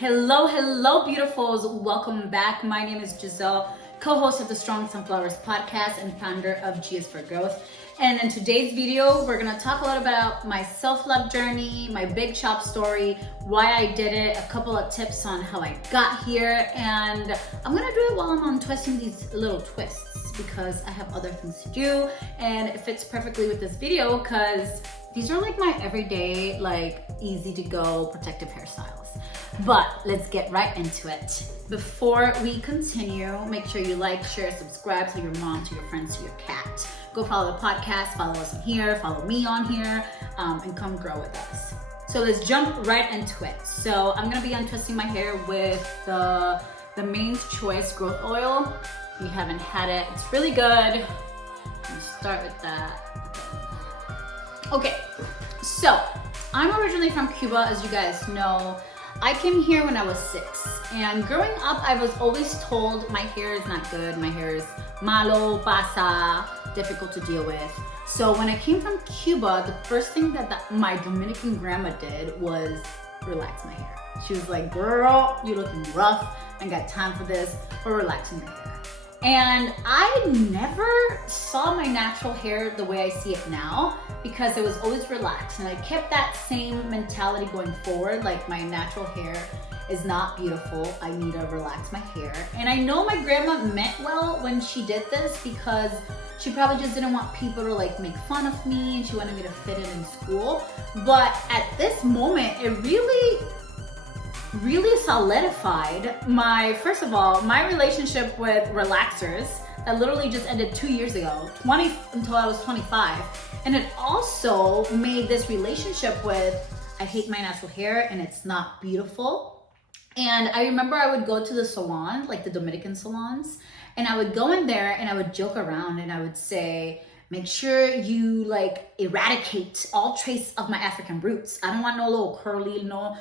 Hello, beautifuls. Welcome back. My name is Giselle, co-host of the Strong Sunflowers podcast and founder of G is for Growth. And in today's video, we're going to talk a lot about my self-love journey, my big shop story, why I did it, a couple of tips on how I got here, and I'm going to do it while I'm on twisting these little twists because I have other things to do, and it fits perfectly with this video because these are like my everyday, like easy to go protective hairstyles. But let's get right into it. Before we continue, make sure you like, share, subscribe to your mom, to your friends, to your cat. Go follow the podcast, follow us on here, follow me on here, and come grow with us. So let's jump right into it. So I'm gonna be untwisting my hair with the Main's Choice Growth Oil. If you haven't had it, it's really good. I'm gonna start with that. Okay, so I'm originally from Cuba, as you guys know. I came here when I was 6, and growing up, I was always told my hair is not good, my hair is malo, pasa, difficult to deal with. So when I came from Cuba, the first thing that my Dominican grandma did was relax my hair. She was like, girl, you're looking rough, I ain't got time for this, we're relaxing your hair. And I never saw my natural hair the way I see it now because it was always relaxed, and I kept that same mentality going forward, like my natural hair is not beautiful, I need to relax my hair. And I know my grandma meant well when she did this because she probably just didn't want people to like make fun of me and she wanted me to fit in school. But at this moment, it really solidified first of all, my relationship with relaxers that literally just ended 2 years ago, until I was 25. And it also made this relationship with, I hate my natural hair and it's not beautiful. And I remember I would go to the salon, like the Dominican salons, and I would go in there and I would joke around and I would say, make sure you like eradicate all trace of my African roots. I don't want no little curly, no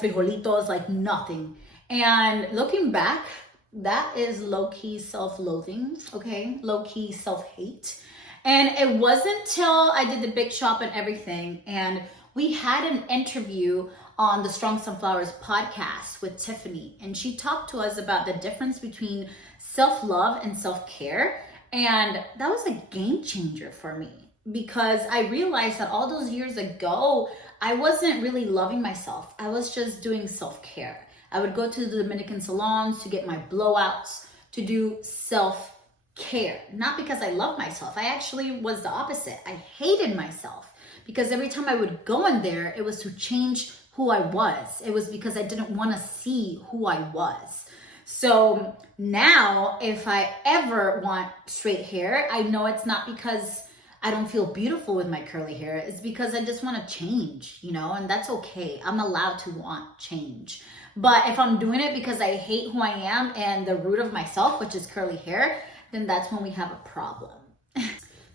frijolitos, like nothing. And looking back, that is low-key self-loathing, okay? Low-key self-hate. And it wasn't till I did the big shop and everything, and we had an interview on the Strong Sunflowers podcast with Tiffany, and she talked to us about the difference between self-love and self-care. And that was a game changer for me because I realized that all those years ago, I wasn't really loving myself. I was just doing self-care. I would go to the Dominican salons to get my blowouts, to do self-care. Not because I love myself. I actually was the opposite. I hated myself because every time I would go in there, it was to change who I was. It was because I didn't want to see who I was. So now if I ever want straight hair, I know it's not because I don't feel beautiful with my curly hair. It's because I just want to change, and that's okay. I'm allowed to want change. But if I'm doing it because I hate who I am and the root of myself, which is curly hair, then that's when we have a problem.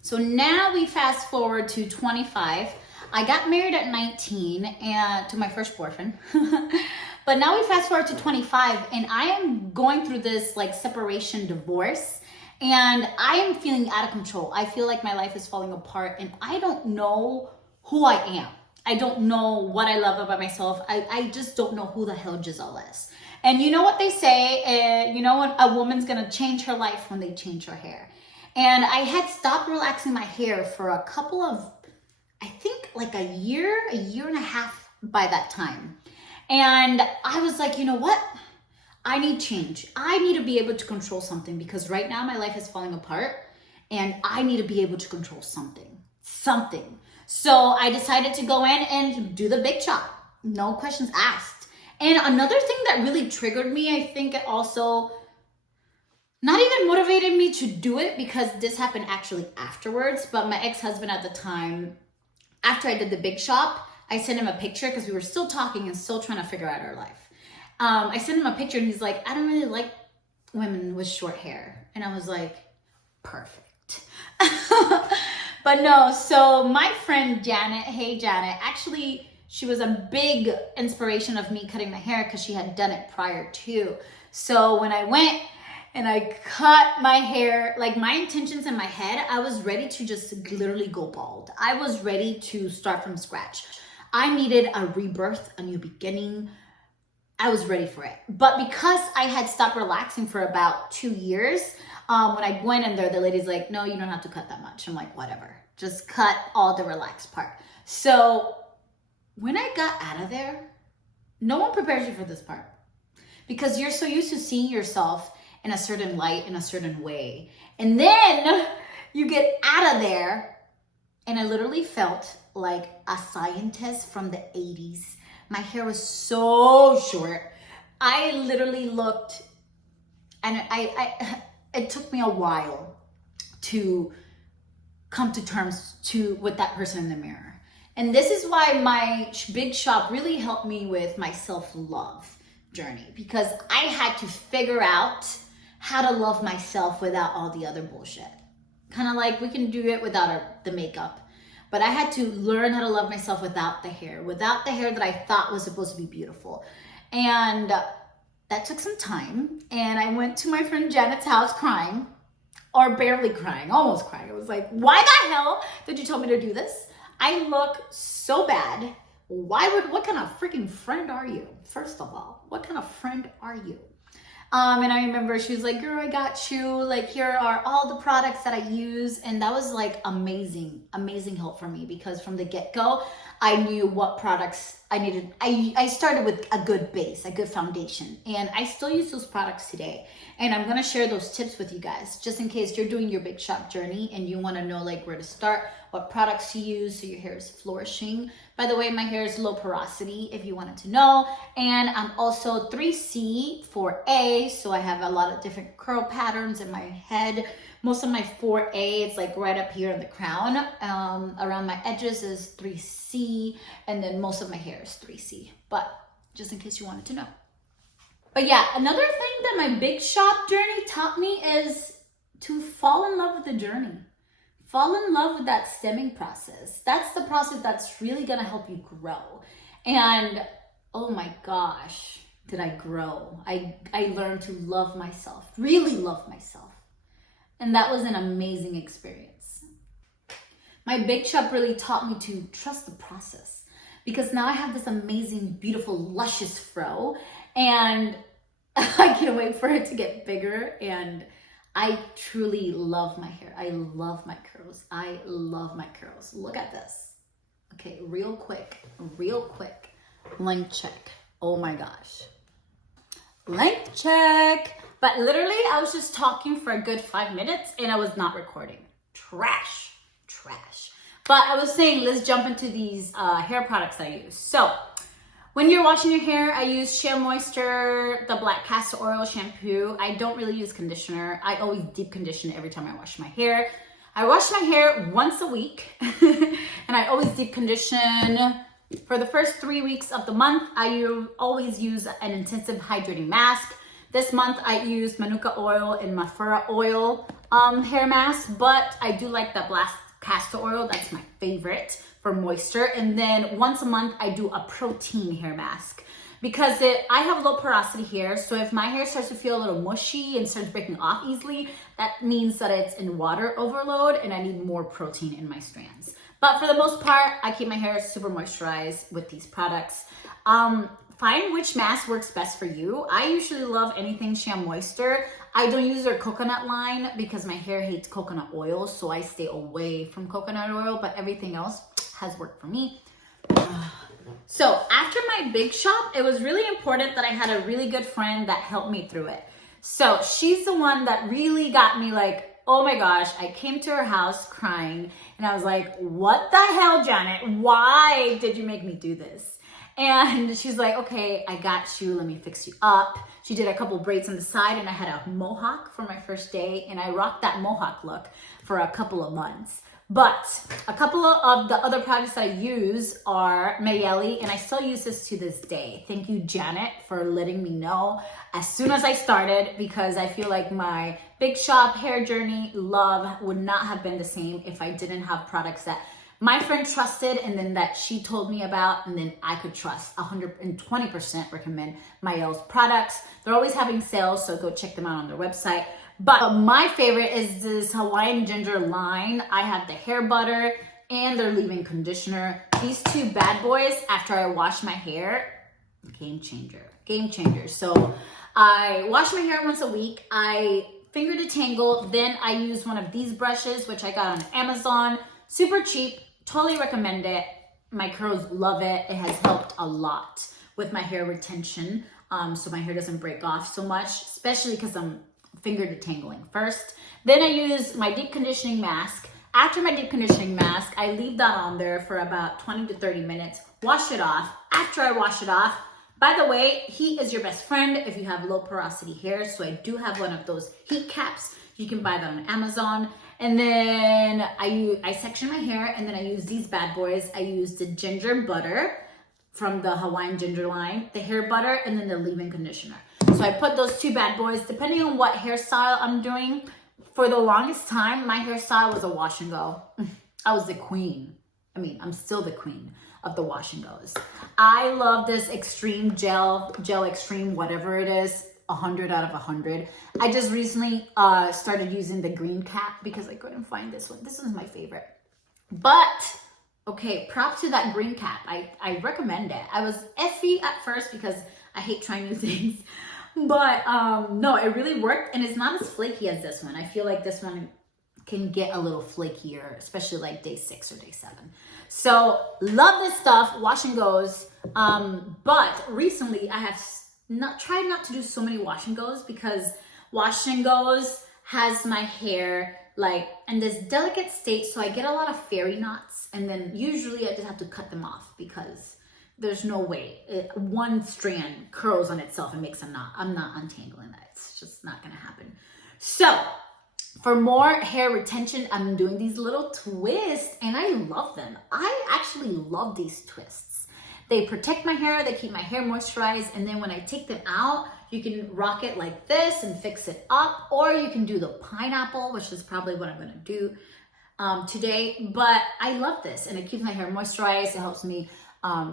So now we fast forward to 25. I got married at 19 and to my first boyfriend. But now we fast forward to 25 and I am going through this like separation divorce. And I am feeling out of control. I feel like my life is falling apart and I don't know who I am. I don't know what I love about myself. I just don't know who the hell Giselle is. And you know what they say, when a woman's gonna change her life when they change her hair. And I had stopped relaxing my hair for a couple of, I think like a year and a half by that time. And I was like, you know what? I need change. I need to be able to control something because right now my life is falling apart and I need to be able to control something. So I decided to go in and do the big chop. No questions asked. And another thing that really triggered me, I think it also not even motivated me to do it because this happened actually afterwards, but my ex-husband at the time, after I did the big shop, I sent him a picture because we were still talking and still trying to figure out our life. I sent him a picture and he's like, I don't really like women with short hair. And I was like, perfect. But no, so my friend Janet, hey Janet, actually she was a big inspiration of me cutting my hair because she had done it prior to. So when I went and I cut my hair, like my intentions in my head, I was ready to just literally go bald. I was ready to start from scratch. I needed a rebirth, a new beginning. I was ready for it. But because I had stopped relaxing for about 2 years, when I went in there, the lady's like, no, you don't have to cut that much. I'm like, whatever, just cut all the relaxed part. So when I got out of there, no one prepares you for this part because you're so used to seeing yourself in a certain light, in a certain way. And then you get out of there, and I literally felt like a scientist from the 80s. My hair was so short. I literally looked, and it took me a while to come to terms with that person in the mirror. And this is why my big shop really helped me with my self-love journey, because I had to figure out how to love myself without all the other bullshit. Kind of like we can do it without the makeup. But I had to learn how to love myself without the hair that I thought was supposed to be beautiful. And that took some time. And I went to my friend Janet's house crying, or barely crying, almost crying. I was like, why the hell did you tell me to do this? I look so bad. What kind of freaking friend are you? First of all, what kind of friend are you? And I remember she was like, girl, I got you. Like, here are all the products that I use. And that was like amazing help for me, because from the get-go, I knew what products I needed. I started with a good base, a good foundation, and I still use those products today. And I'm going to share those tips with you guys, just in case you're doing your big shop journey and you want to know like where to start, what products to use so your hair is flourishing. By the way, my hair is low porosity, if you wanted to know. And I'm also 3C, 4A, so I have a lot of different curl patterns in my head. Most of my 4A, it's like right up here in the crown. Around my edges is 3C, and then most of my hair is 3C. But just in case you wanted to know. But yeah, another thing that my big shop journey taught me is to fall in love with the journey. Fall in love with that stemming process. That's the process that's really gonna help you grow. And oh my gosh, did I grow. I learned to love myself, really love myself. And that was an amazing experience. My big shop really taught me to trust the process, because now I have this amazing, beautiful, luscious fro, and I can't wait for it to get bigger. And I truly love my hair. I love my curls. I love my curls. Look at this. Okay, real quick. Length check. Oh my gosh. Length check. But literally, I was just talking for a good 5 minutes and I was not recording. Trash. But I was saying, let's jump into these hair products I use. So, when you're washing your hair, I use Shea Moisture, the black castor oil shampoo. I don't really use conditioner. I always deep condition every time I wash my hair. I wash my hair once a week and I always deep condition. For the first 3 weeks of the month, I always use an intensive hydrating mask. This month I used Manuka oil and Mafura oil hair mask, but I do like the black castor oil. That's my favorite for moisture. And then once a month I do a protein hair mask, because I have low porosity hair. So if my hair starts to feel a little mushy and starts breaking off easily, that means that it's in water overload and I need more protein in my strands. But for the most part, I keep my hair super moisturized with these products. Find which mask works best for you. I usually love anything Shea Moisture. I don't use their coconut line because my hair hates coconut oil, so I stay away from coconut oil, but everything else has worked for me. So after my big shop, it was really important that I had a really good friend that helped me through it. So she's the one that really got me like, oh my gosh, I came to her house crying and I was like, what the hell, Janet? Why did you make me do this? And she's like, okay, I got you. Let me fix you up. She did a couple braids on the side and I had a mohawk for my first day and I rocked that mohawk look for a couple of months. But a couple of the other products that I use are Mayeli, and I still use this to this day. Thank you, Janet, for letting me know as soon as I started, because I feel like my big shop hair journey love would not have been the same if I didn't have products that my friend trusted and then that she told me about, and then I could trust. 120% recommend Mayeli's products. They're always having sales, so go check them out on their website. But my favorite is this Hawaiian Ginger line. I have the hair butter and their leave-in conditioner. These two bad boys, after I wash my hair, Game changer, game changer. So I wash my hair once a week. I finger detangle. Then I use one of these brushes, which I got on Amazon. Super cheap. Totally recommend it. My curls love it. It has helped a lot with my hair retention. So my hair doesn't break off so much, especially because I'm finger detangling first. Then I use my deep conditioning mask. After my deep conditioning mask, I leave that on there for about 20 to 30 minutes. Wash it off. After I wash it off, by the way, heat is your best friend if you have low porosity hair. So I do have one of those heat caps. You can buy that on Amazon. And then I section my hair, and then I use these bad boys. I use the ginger butter from the Hawaiian ginger line, the hair butter, and then the leave-in conditioner. So I put those two bad boys, depending on what hairstyle I'm doing. For the longest time, my hairstyle was a wash and go. I was the queen. I mean, I'm still the queen of the wash and goes. I love this extreme gel extreme, whatever it is, 100 out of 100. I just recently started using the green cap because I couldn't find this one. This one's my favorite. But, okay, props to that green cap. I recommend it. I was iffy at first because I hate trying new things. But no, it really worked, and it's not as flaky as this one. I feel like this one can get a little flakier, especially like day 6 or day 7. So love this stuff, wash and goes. But recently I have tried not to do so many wash and goes because wash and goes has my hair like in this delicate state. So I get a lot of fairy knots, and then usually I just have to cut them off because there's no way one strand curls on itself and makes a knot. I'm not untangling that. It's just not gonna happen. So for more hair retention, I'm doing these little twists, and I love them. I actually love these twists. They protect my hair, they keep my hair moisturized, and then when I take them out, you can rock it like this and fix it up, or you can do the pineapple, which is probably what I'm gonna do today. But I love this, and it keeps my hair moisturized. It helps me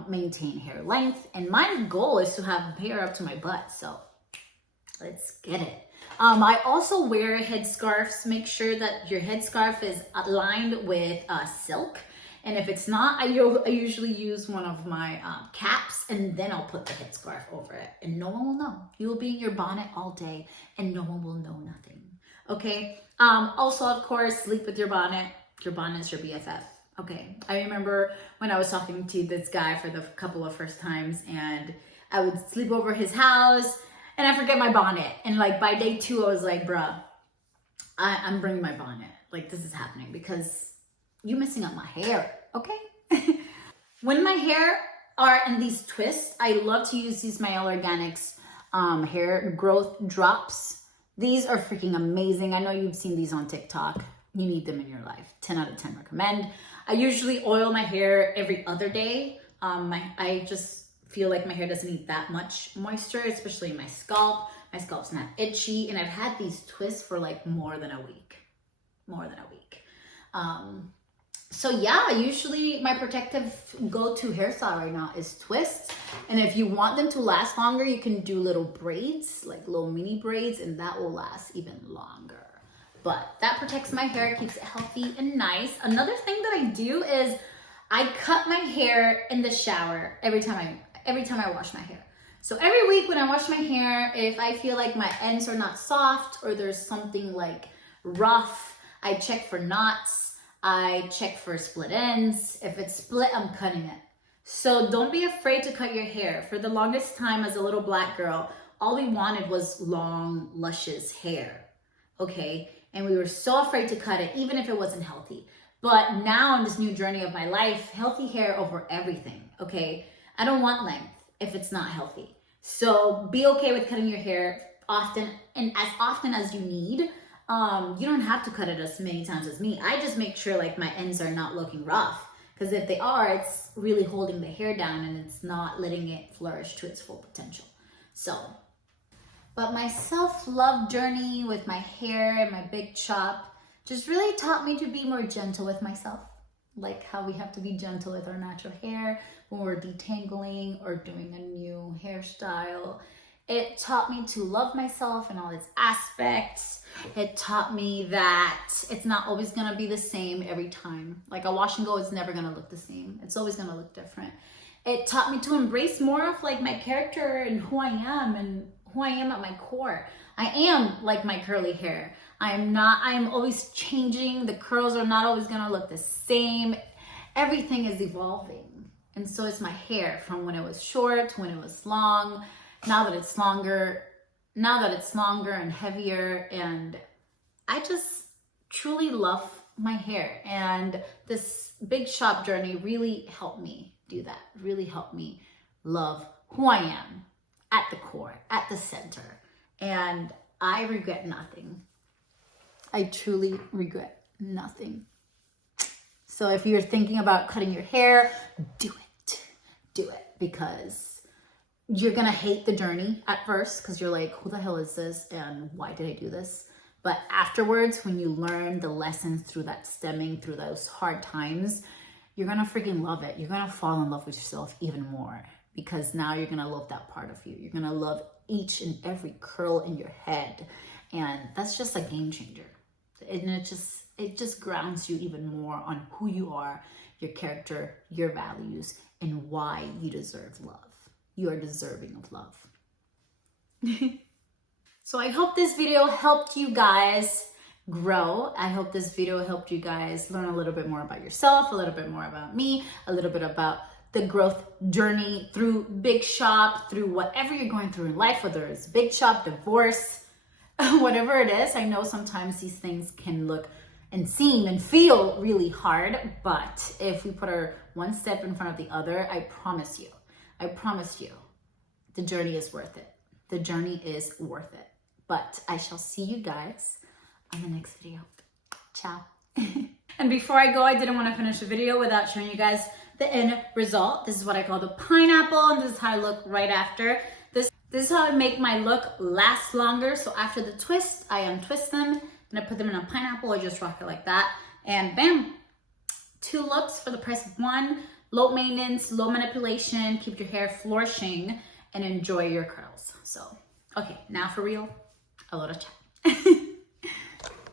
maintain hair length, and my goal is to have hair up to my butt, so let's get it. I also wear headscarves. Make sure that your headscarf is aligned with silk, and if it's not, I usually use one of my caps, and then I'll put the headscarf over it, and no one will know. You will be in your bonnet all day, and no one will know nothing, okay? Also, of course, sleep with your bonnet. Your bonnet is your BFF. Okay, I remember when I was talking to this guy for the couple of first times, and I would sleep over his house, and I forget my bonnet. And like by day 2, I was like, bruh, I'm bringing my bonnet. Like, this is happening because you're messing up my hair, okay? When my hair are in these twists, I love to use these Mielle Organics hair growth drops. These are freaking amazing. I know you've seen these on TikTok. You need them in your life. 10 out of 10 recommend. I usually oil my hair every other day. I just feel like my hair doesn't need that much moisture, especially in my scalp. My scalp's not itchy, and I've had these twists for like more than a week. So yeah, usually my protective go-to hairstyle right now is twists. And if you want them to last longer, you can do little braids, like little mini braids, and that will last even longer. But that protects my hair, keeps it healthy and nice. Another thing that I do is I cut my hair in the shower every time I wash my hair. So every week when I wash my hair, if I feel like my ends are not soft or there's something like rough, I check for knots. I check for split ends. If it's split, I'm cutting it. So don't be afraid to cut your hair. For the longest time as a little black girl, all we wanted was long, luscious hair, okay? And we were so afraid to cut it, even if it wasn't healthy. But now in this new journey of my life, healthy hair over everything, okay? I don't want length if it's not healthy. So be okay with cutting your hair often, and as often as you need. You don't have to cut it as many times as me. I just make sure like my ends are not looking rough, because if they are, it's really holding the hair down and it's not letting it flourish to its full potential. So, but my self-love journey with my hair and my big chop just really taught me to be more gentle with myself. Like how we have to be gentle with our natural hair when we're detangling or doing a new hairstyle. It taught me to love myself in all its aspects. It taught me that it's not always gonna be the same every time. Like a wash and go is never gonna look the same. It's always gonna look different. It taught me to embrace more of like my character and who I am at my core. I am like my curly hair. I am always changing. The curls are not always gonna look the same. Everything is evolving. And so is my hair, from when it was short to when it was long. Now that it's longer and heavier, and I just truly love my hair. And this big shop journey really helped me do that, really helped me love who I am at the core, at the center. And I regret nothing. I truly regret nothing. So if you're thinking about cutting your hair, do it, because you're gonna hate the journey at first, because you're like, who the hell is this and why did I do this? But afterwards, when you learn the lessons through that stemming through those hard times, you're gonna freaking love it. You're gonna fall in love with yourself even more, because now you're gonna love that part of you. You're gonna love each and every curl in your head. And that's just a game changer. And it just grounds you even more on who you are, your character, your values, and why you deserve love. You are deserving of love. So I hope this video helped you guys grow. I hope this video helped you guys learn a little bit more about yourself, a little bit more about me, a little bit about the growth journey through big shop, through whatever you're going through in life, whether it's big shop, divorce, whatever it is. I know sometimes these things can look and seem and feel really hard, but if we put our one step in front of the other, I promise you, the journey is worth it. The journey is worth it. But I shall see you guys on the next video. Ciao. And before I go, I didn't want to finish the video without showing you guys the end result. This is what I call the pineapple, and this is how I look right after. This is how I make my look last longer. So after the twist, I untwist them and I put them in a pineapple. I just rock it like that, and bam, 2 looks for the price of 1. Low maintenance, low manipulation, keep your hair flourishing, and enjoy your curls. So, okay, now for real, a lot of chat.